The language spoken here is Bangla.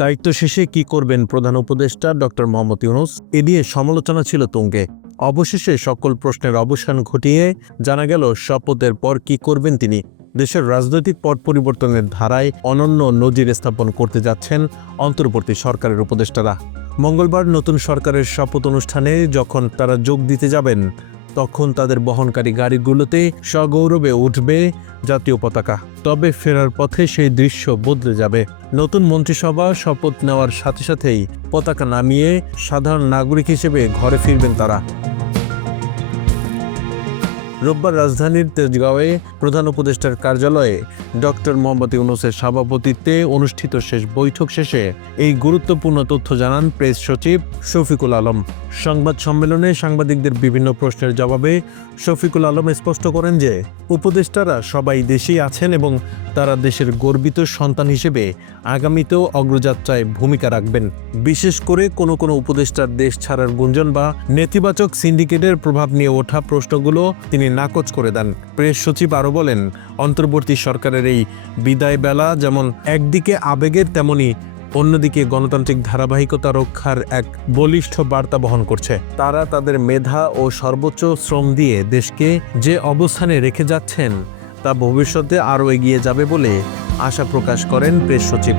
দায়িত্ব শেষে কি করবেন প্রধান উপদেষ্টা ডক্টর মোহাম্মদ ইউনূস? এ নিয়ে সমালোচনা ছিল তুঙ্গে। অবশেষে সকল প্রশ্নের অবসান ঘটিয়ে জানা গেল শপথের পর কি করবেন তিনি। দেশের রাজনৈতিক পট পরিবর্তনের ধারায় অনন্য নজির স্থাপন করতে যাচ্ছেন অন্তর্বর্তী সরকারের উপদেষ্টারা। মঙ্গলবার নতুন সরকারের শপথ অনুষ্ঠানে যখন তারা যোগ দিতে যাবেন, তখন তাদের বহনকারী গাড়িগুলোতে সগৌরবে উঠবে জাতীয় পতাকা। তবে ফেরার পথে সেই দৃশ্য বদলে যাবে। নতুন মন্ত্রিসভা শপথ নেওয়ার সাথে সাথেই পতাকা নামিয়ে সাধারণ নাগরিক হিসেবে ঘরে ফিরবেন তারা। রোববার রাজধানীর তেজগাঁওয়ে প্রধান উপদেষ্টার কার্যালয়ে ডক্টর মোহাম্মদ ইউনূসের সভাপতিত্বে অনুষ্ঠিত শেষ বৈঠক শেষে এই গুরুত্বপূর্ণ তথ্য জানান প্রেস সচিব শফিকুল আলম। সংবাদ সম্মেলনে সাংবাদিকদের বিভিন্ন প্রশ্নের জবাবে শফিকুল আলম স্পষ্ট করেন যে উপদেষ্টারা সবাই দেশেই আছেন এবং তারা দেশের গর্বিত সন্তান হিসেবে আগামীতেও অগ্রযাত্রায় ভূমিকা রাখবেন। বিশেষ করে কোনো কোনো উপদেষ্টার দেশ ছাড়ার গুঞ্জন বা নেতিবাচক সিন্ডিকেটের প্রভাব নিয়ে ওঠা প্রশ্নগুলো তিনি নাকচ করে দেন। প্রেস সচিব আরও বলেন, অন্তর্বর্তী সরকারের এই বিদায় বেলা যেমন একদিকে আবেগের, তেমনি অন্যদিকে গণতান্ত্রিক ধারাবাহিকতা রক্ষার এক বলিষ্ঠ বার্তা বহন করছে। তারা তাদের মেধা ও সর্বোচ্চ শ্রম দিয়ে দেশকে যে অবস্থানে রেখে যাচ্ছেন তা ভবিষ্যতে আরও এগিয়ে যাবে বলে আশা প্রকাশ করেন প্রেস সচিব।